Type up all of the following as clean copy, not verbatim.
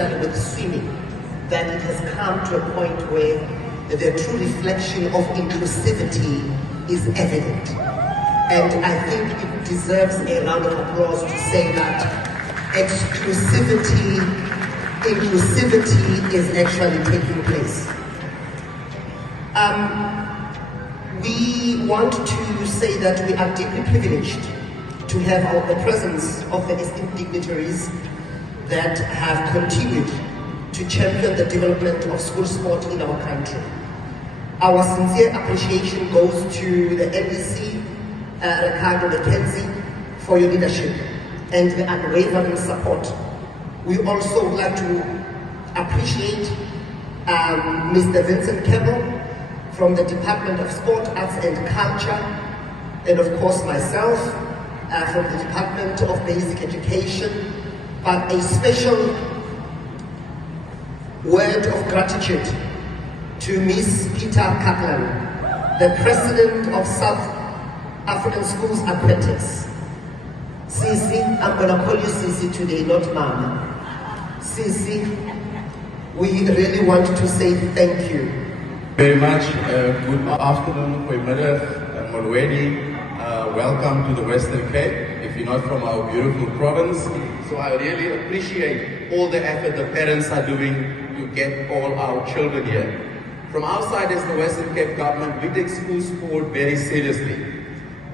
particularly with swimming, that it has come to a point where the true reflection of inclusivity is evident. And I think it deserves a round of applause to say that inclusivity is actually taking place. We want to say that we are deeply privileged to have the presence of the esteemed dignitaries that have continued to champion the development of school sport in our country. Our sincere appreciation goes to the MEC, Ricardo Mackenzie, for your leadership and the unwavering support. We also would like to appreciate Mr. Vincent Keble from the Department of Sport, Arts and Culture, and of course myself from the Department of Basic Education, but a special word of gratitude to Ms. Peter Kaplan, the President of South African Schools Apprentice. Sisi, I'm going to call you Sisi today, not Mama. Sisi, we really want to say thank you. Very much. Good afternoon, goeiemiddag, Molweni. Welcome to the Western Cape, if you're not from our beautiful province. So I really appreciate all the effort the parents are doing to get all our children here. From our side as the Western Cape government, we take school sport very seriously.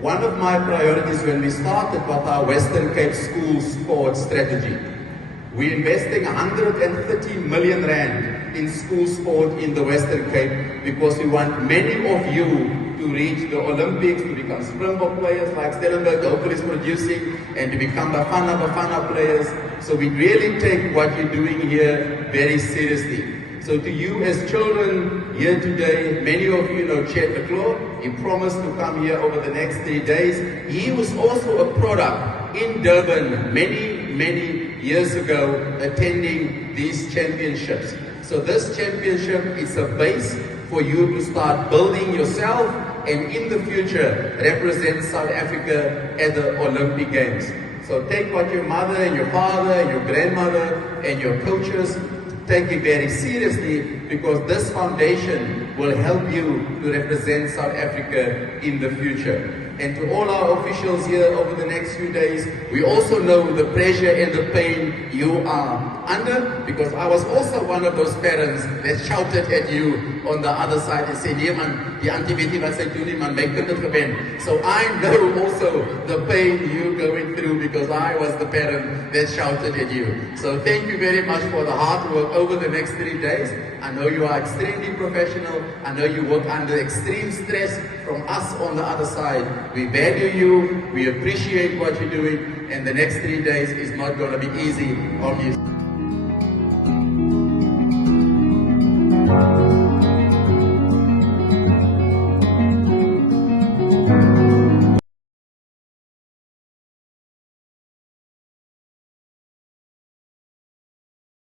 One of my priorities when we started with our Western Cape school sport strategy, we're investing 130 million rand in school sport in the Western Cape because we want many of you to reach the Olympics, to become Springbok players like Stellenberg hopefully is producing, and to become Bafana players. So we really take what you're doing here very seriously. So to you as children here today, many of you know Chet de Klerk. He promised to come here over the next 3 days. He was also a product in Durban many years ago attending these championships. So this championship is a base for you to start building yourself and in the future represent South Africa at the Olympic Games. So take what your mother and your father and your grandmother and your coaches take it very seriously, because this foundation will help you to represent South Africa in the future. And to all our officials here over the next few days, we also know the pressure and the pain you are under, because I was also one of those parents that shouted at you on the other side and said, "Nee man, die antivitie wat sy doen nie man, my kind het gewen." So I know also the pain you going through, because I was the parent that shouted at you. So thank you very much for the hard work over the next 3 days. I know you are extremely professional. I know you work under extreme stress from us on the other side. We value you, we appreciate what you're doing, and the next 3 days is not going to be easy on you.